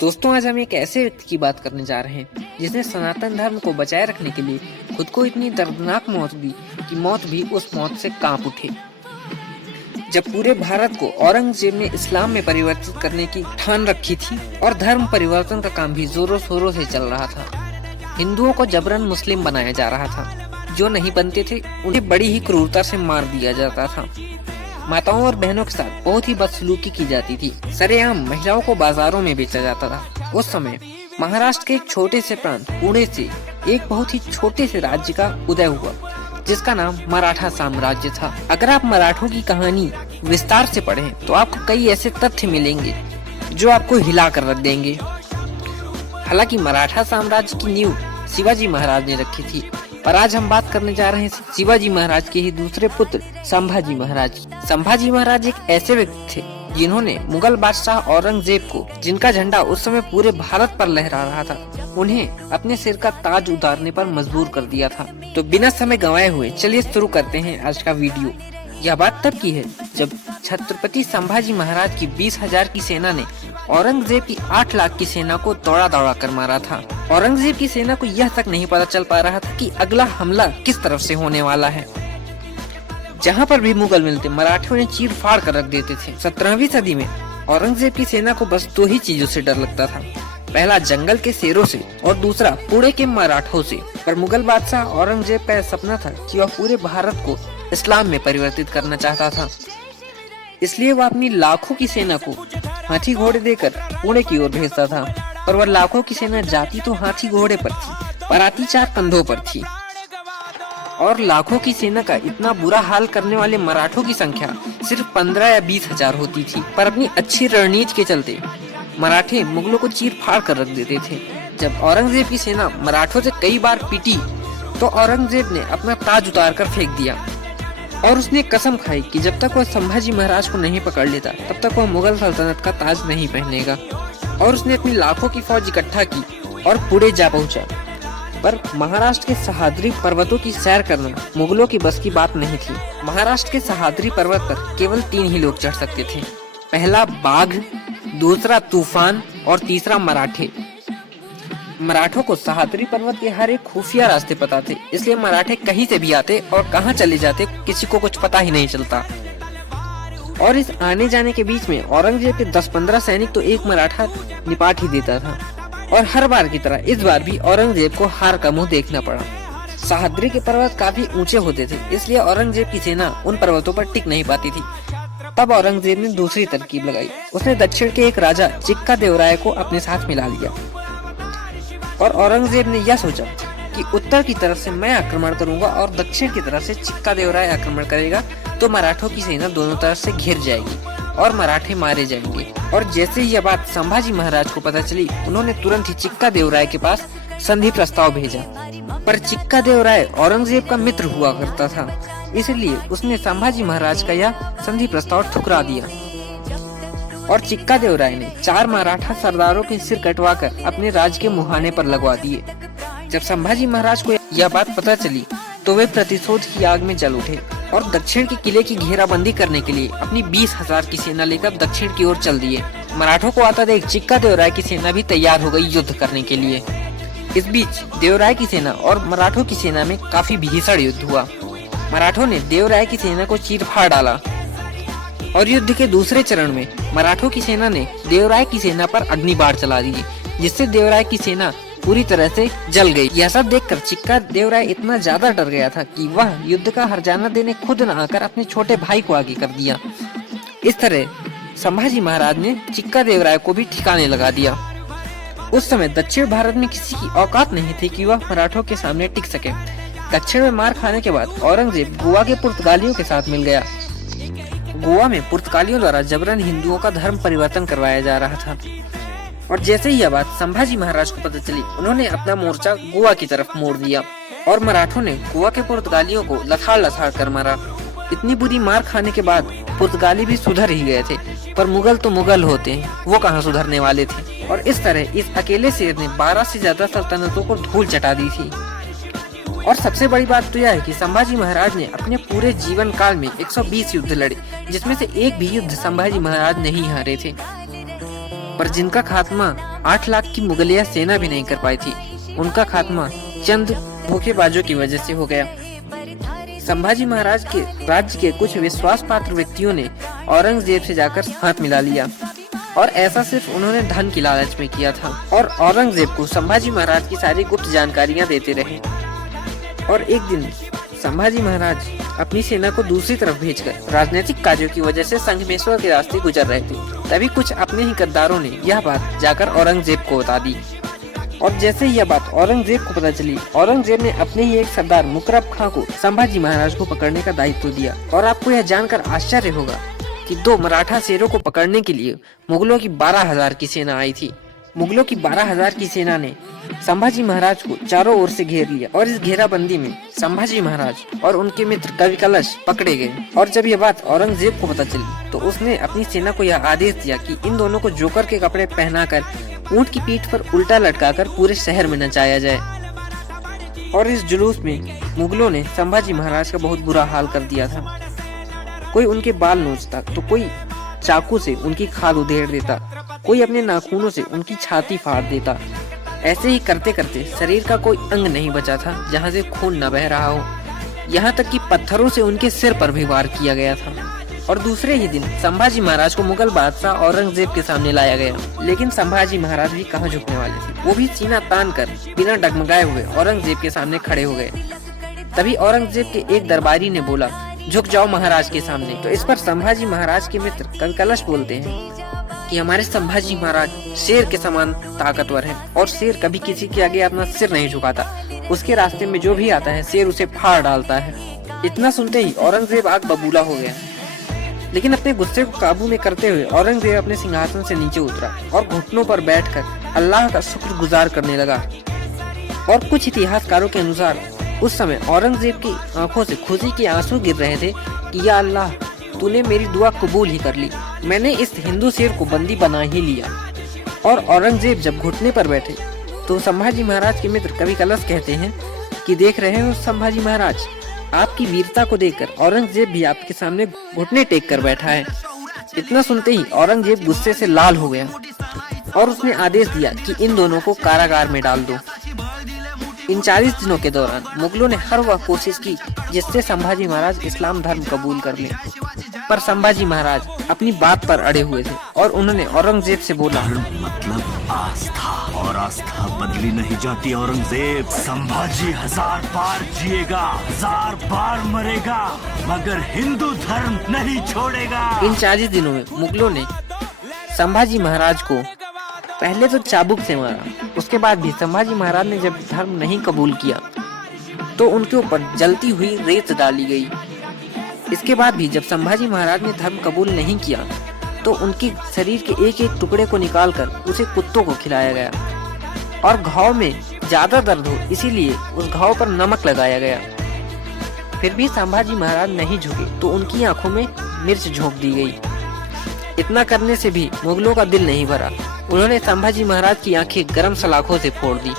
दोस्तों, आज हम एक ऐसे व्यक्ति की बात करने जा रहे हैं जिसने सनातन धर्म को बचाए रखने के लिए खुद को इतनी दर्दनाक मौत दी कि मौत भी उस मौत से कांप उठे। जब पूरे भारत को औरंगजेब ने इस्लाम में परिवर्तित करने की ठान रखी थी और धर्म परिवर्तन का काम भी जोरों शोरों से चल रहा था, हिंदुओं को जबरन मुस्लिम बनाया जा रहा था। जो नहीं बनते थे उन्हें बड़ी ही क्रूरता से मार दिया जाता था। माताओं और बहनों के साथ बहुत ही बदसलूकी की जाती थी। सरेआम महिलाओं को बाजारों में बेचा जाता था। उस समय महाराष्ट्र के एक छोटे से प्रांत पुणे से एक बहुत ही छोटे से राज्य का उदय हुआ जिसका नाम मराठा साम्राज्य था। अगर आप मराठों की कहानी विस्तार से पढ़ें तो आपको कई ऐसे तथ्य मिलेंगे जो आपको हिला कर रख देंगे। हालांकि मराठा साम्राज्य की नींव शिवाजी महाराज ने रखी थी, पर आज हम बात करने जा रहे हैं शिवाजी महाराज के ही दूसरे पुत्र संभाजी महाराज की। संभाजी महाराज एक ऐसे व्यक्ति थे जिन्होंने मुगल बादशाह औरंगजेब को, जिनका झंडा उस समय पूरे भारत पर लहरा रहा था, उन्हें अपने सिर का ताज उतारने पर मजबूर कर दिया था। तो बिना समय गंवाए हुए चलिए शुरू करते हैं आज का वीडियो। यह बात तब की है जब छत्रपति संभाजी महाराज की 20,000 की सेना ने औरंगजेब की 8 लाख की सेना को दौड़ा दौड़ा कर मारा था। औरंगजेब की सेना को यह तक नहीं पता चल पा रहा था कि अगला हमला किस तरफ से होने वाला है। जहां पर भी मुगल मिलते मराठियों ने चीर फाड़ कर रख देते थे। 17वीं सदी में औरंगजेब की सेना को बस 2 ही चीजों से डर लगता था, पहला जंगल के शेरों से और दूसरा पुणे के मराठों से। पर मुगल बादशाह औरंगजेब का सपना था कि वह पूरे भारत को इस्लाम में परिवर्तित करना चाहता था, इसलिए वह अपनी लाखों की सेना को हाथी घोड़े देकर पुणे की ओर भेजता था। पर वह लाखों की सेना जाती तो हाथी घोड़े पर थी, पर आती 4 कंधों पर थी। और लाखों की सेना का इतना बुरा हाल करने वाले मराठों की संख्या सिर्फ 15 या 20,000 होती थी। पर अपनी अच्छी रणनीति के चलते मराठे मुगलों को चीर फाड़ कर रख देते थे। जब औरंगजेब की सेना मराठों से कई बार पिटी तो औरंगजेब ने अपना ताज उतार कर फेंक दिया और उसने कसम खाई कि जब तक वह संभाजी महाराज को नहीं पकड़ लेता तब तक वह मुगल सल्तनत का ताज नहीं पहनेगा। और उसने अपनी लाखों की फौज इकट्ठा की और पुणे जा पहुंचा। पर महाराष्ट्र के सह्याद्री पर्वतों की सैर करना मुगलों की बस की बात नहीं थी। महाराष्ट्र के सह्याद्री पर्वत पर केवल 3 ही लोग चढ़ सकते थे, पहला बाघ, दूसरा तूफान और तीसरा मराठे। मराठों को सह्याद्री पर्वत के हर एक खुफिया रास्ते पता थे, इसलिए मराठे कहीं से भी आते और कहां चले जाते किसी को कुछ पता ही नहीं चलता। और इस आने जाने के बीच में औरंगजेब के 10-15 सैनिक तो एक मराठा निपाट ही देता था। और हर बार की तरह इस बार भी औरंगजेब को हार का मुंह देखना पड़ा। सह्याद्री के पर्वत काफी ऊंचे होते थे, इसलिए औरंगजेब की सेना उन पर्वतों पर टिक नहीं पाती थी। तब औरंगजेब ने दूसरी तरकीब लगाई। उसने दक्षिण के एक राजा चिक्का देवराय को अपने साथ मिला लिया और औरंगजेब ने यह सोचा कि उत्तर की तरफ से मैं आक्रमण करूंगा और दक्षिण की तरफ से चिक्का देवराय आक्रमण करेगा, तो मराठों की सेना दोनों तरफ से घिर जाएगी और मराठे मारे जाएंगे। और जैसे ही यह बात संभाजी महाराज को पता चली, उन्होंने तुरंत ही चिक्का देवराय के पास संधि प्रस्ताव भेजा। पर चिक्का देवराय औरंगजेब का मित्र हुआ करता था, इसलिए उसने संभाजी महाराज का यह संधि प्रस्ताव ठुकरा दिया और चिक्का देवराय ने 4 मराठा सरदारों के सिर कटवाकर अपने राज के मुहाने पर लगवा दिए। जब संभाजी महाराज को यह बात पता चली तो वे प्रतिशोध की आग में जल उठे और दक्षिण के किले की घेराबंदी करने के लिए अपनी 20,000 की सेना लेकर दक्षिण की ओर चल दिए। मराठों को आता देख चिक्का देवराय की सेना भी तैयार हो गई युद्ध करने के लिए। इस बीच देवराय की सेना और मराठों की सेना में काफी भीषण युद्ध हुआ। मराठों ने देवराय की सेना को चीर फाड़ डाला और युद्ध के दूसरे चरण में मराठों की सेना ने देवराय की सेना पर अग्निबाण चला दी, जिससे देवराय की सेना पूरी तरह से जल गई। यह सब देखकर चिक्का देवराय इतना ज्यादा डर गया था कि वह युद्ध का हर्जाना देने खुद न आकर अपने छोटे भाई को आगे कर दिया। इस तरह संभाजी महाराज ने चिक्का देवराय को भी ठिकाने लगा दिया। उस समय दक्षिण भारत में किसी की औकात नहीं थी कि वह मराठों के सामने टिक सके। दक्षिण में मार खाने के बाद औरंगजेब गोवा के पुर्तगालियों के साथ मिल गया। गोवा में पुर्तगालियों द्वारा जबरन हिंदुओं का धर्म परिवर्तन करवाया जा रहा था। और जैसे ही यह बात संभाजी महाराज को पता चली, उन्होंने अपना मोर्चा गोवा की तरफ मोड़ दिया और मराठों ने गोवा के पुर्तगालियों को लथाड़ लथाड़ कर मारा। इतनी बुरी मार खाने के बाद पुर्तगाली भी सुधर ही गए थे, पर मुगल तो मुगल होते हैं, वो कहाँ सुधरने वाले थे। और इस तरह इस अकेले शेर ने 12 से ज्यादा सल्तनतों को धूल चटा दी थी। और सबसे बड़ी बात तो यह है कि संभाजी महाराज ने अपने पूरे जीवन काल में 120 युद्ध लड़े, जिसमें से एक भी युद्ध संभाजी महाराज नहीं हारे थे। पर जिनका खात्मा 8 लाख की मुगलिया सेना भी नहीं कर पाई थी, उनका खात्मा चंद धोखेबाजों की वजह से हो गया। संभाजी महाराज के राज्य के कुछ विश्वास पात्र व्यक्तियों ने औरंगजेब से जाकर हाथ मिला लिया और ऐसा सिर्फ उन्होंने धन की लालच में किया था और औरंगजेब को संभाजी महाराज की सारी गुप्त जानकारियां देते रहे। और एक दिन संभाजी महाराज अपनी सेना को दूसरी तरफ भेजकर राजनीतिक कार्यों की वजह से संगमेश्वर के रास्ते गुजर रहे थे। तभी कुछ अपने ही गद्दारों ने यह बात जाकर औरंगजेब को बता दी और जैसे ही यह बात औरंगजेब को पता चली, औरंगजेब ने अपने ही एक सरदार मुकरब खां को संभाजी महाराज को पकड़ने का दायित्व दिया। और आपको यह जानकर आश्चर्य होगा कि 2 मराठा शेरों को पकड़ने के लिए मुगलों की 12,000 की सेना आई थी। मुगलों की 12,000 की सेना ने संभाजी महाराज को चारों ओर से घेर लिया और इस घेराबंदी में संभाजी महाराज और उनके मित्र कवि कलश पकड़े गए। और जब यह बात औरंगजेब को पता चली तो उसने अपनी सेना को यह आदेश दिया कि इन दोनों को जोकर के कपड़े पहनाकर ऊंट की पीठ पर उल्टा लटकाकर पूरे शहर में नचाया जाए। और इस जुलूस में मुगलों ने संभाजी महाराज का बहुत बुरा हाल कर दिया था। कोई उनके बाल नोचता तो कोई चाकू से उनकी खाल उधेड़ देता, कोई अपने नाखूनों से उनकी छाती फाड़ देता। ऐसे ही करते करते शरीर का कोई अंग नहीं बचा था जहां से खून न बह रहा हो। यहाँ तक कि पत्थरों से उनके सिर पर भी वार किया गया था। और दूसरे ही दिन संभाजी महाराज को मुगल बादशाह औरंगजेब के सामने लाया गया। लेकिन संभाजी महाराज भी कहाँ झुकने वाले थे, वो भी सीना तान कर बिना डगमगाए हुए औरंगजेब के सामने खड़े हो गए। तभी औरंगजेब के एक दरबारी ने बोला, झुक जाओ महाराज के सामने। तो इस पर संभाजी महाराज के मित्र कवि कलश बोलते हैं कि हमारे संभाजी महाराज शेर के समान ताकतवर हैं और शेर कभी किसी के आगे अपना सिर नहीं झुकाता। उसके रास्ते में जो भी आता है शेर उसे फाड़ डालता है। इतना सुनते ही औरंगजेब आग बबूला हो गया। लेकिन अपने गुस्से को काबू में करते हुए औरंगजेब अपने सिंहासन से नीचे उतरा और घुटनों पर बैठकर अल्लाह का शुक्रगुजार करने लगा। और कुछ इतिहासकारों के अनुसार उस समय औरंगजेब की आंखों से खुशी के आंसू गिर रहे थे कि या अल्लाह, तूने मेरी दुआ कबूल ही कर ली, मैंने इस हिंदू शेर को बंदी बना ही लिया। और औरंगजेब जब घुटने पर बैठे तो संभाजी महाराज के मित्र कवि कलश कहते हैं कि देख रहे हो संभाजी महाराज, आपकी वीरता को देखकर औरंगजेब भी आपके सामने घुटने टेक कर बैठा है। इतना सुनते ही औरंगजेब गुस्से से लाल हो गया और उसने आदेश दिया कि इन दोनों को कारागार में डाल दो। इन 40 दिनों के दौरान मुगलों ने हर वह कोशिश की जिससे संभाजी महाराज इस्लाम धर्म कबूल कर लें, पर संभाजी महाराज अपनी बात पर अड़े हुए थे और उन्होंने औरंगजेब से बोला, मतलब आस्था, और आस्था बदली नहीं जाती औरंगजेब। संभाजी 1000 बार जिएगा, 1000 बार मरेगा, मगर हिंदू धर्म नहीं छोड़ेगा। इन 40 दिनों में मुगलों ने संभाजी महाराज को पहले तो चाबुक से मारा। उसके बाद भी संभाजी महाराज ने जब धर्म नहीं कबूल किया तो उनके ऊपर जलती हुई रेत डाली गई। इसके बाद भी जब संभाजी महाराज ने धर्म कबूल नहीं किया तो उनके शरीर के एक एक टुकड़े को निकालकर उसे कुत्तों को खिलाया गया और घाव में ज्यादा दर्द हो इसीलिए उस घाव पर नमक लगाया गया। फिर भी संभाजी महाराज नहीं झुके तो उनकी आंखों में मिर्च झोंक दी गई। इतना करने से भी मुगलों का दिल नहीं भरा। उन्होंने संभाजी महाराज की आंखें गरम सलाखों से फोड़ दी।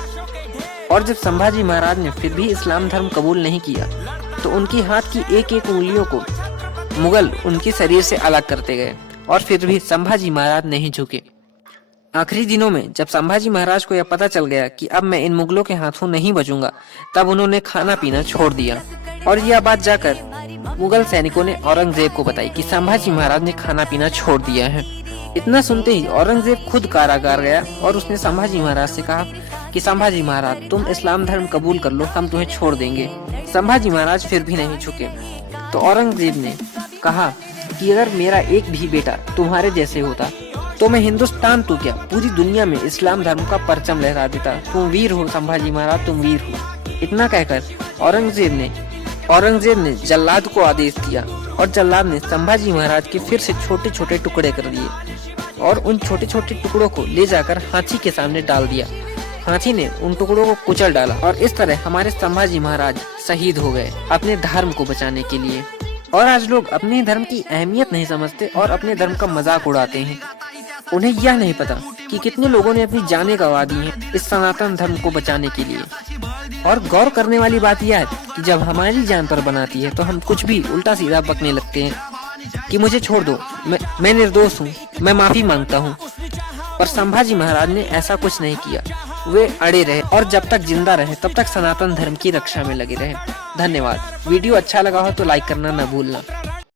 और जब संभाजी महाराज ने फिर भी इस्लाम धर्म कबूल नहीं किया तो उनकी हाथ की एक एक उंगलियों को मुगल उनके शरीर से अलग करते गए और फिर भी संभाजी महाराज नहीं झुके। आखिरी दिनों में जब संभाजी महाराज को यह पता चल गया कि अब मैं इन मुगलों के हाथों नहीं बचूंगा, तब उन्होंने खाना पीना छोड़ दिया। और यह बात जाकर मुगल सैनिकों ने औरंगजेब को बताई कि संभाजी महाराज ने खाना पीना छोड़ दिया है। इतना सुनते ही औरंगजेब खुद कारागार गया और उसने संभाजी महाराज से कहा कि संभाजी महाराज, तुम इस्लाम धर्म कबूल कर लो, हम तुम्हें छोड़ देंगे। संभाजी महाराज फिर भी नहीं झुके। तो औरंगजेब ने कहा कि अगर मेरा एक भी बेटा तुम्हारे जैसे होता तो मैं हिंदुस्तान तो क्या पूरी दुनिया में इस्लाम धर्म का परचम लहरा देता। तुम वीर हो संभाजी महाराज, तुम वीर हो। इतना कहकर औरंगजेब ने जल्लाद को आदेश दिया और जल्लाद ने संभाजी महाराज के फिर से छोटे छोटे टुकड़े कर दिए और उन छोटे छोटे टुकड़ों को ले जाकर हाथी के सामने डाल दिया। हाथी ने उन टुकड़ों को कुचल डाला और इस तरह हमारे संभाजी महाराज शहीद हो गए अपने धर्म को बचाने के लिए। और आज लोग अपने धर्म की अहमियत नहीं समझते और अपने धर्म का मजाक उड़ाते हैं। उन्हें यह नहीं पता कि कितने लोगों ने अपनी जानें गंवा दी हैं इस सनातन धर्म को बचाने के लिए। और गौर करने वाली बात यह है कि जब हमारी जान पर बनाती है तो हम कुछ भी उल्टा सीधा बकने लगते हैं कि मुझे छोड़ दो, मैं निर्दोष हूँ, मैं माफी मांगता हूँ। पर संभाजी महाराज ने ऐसा कुछ नहीं किया। वे अड़े रहे और जब तक जिंदा रहे तब तक सनातन धर्म की रक्षा में लगे रहे। धन्यवाद। वीडियो अच्छा लगा हो तो लाइक करना न भूलना।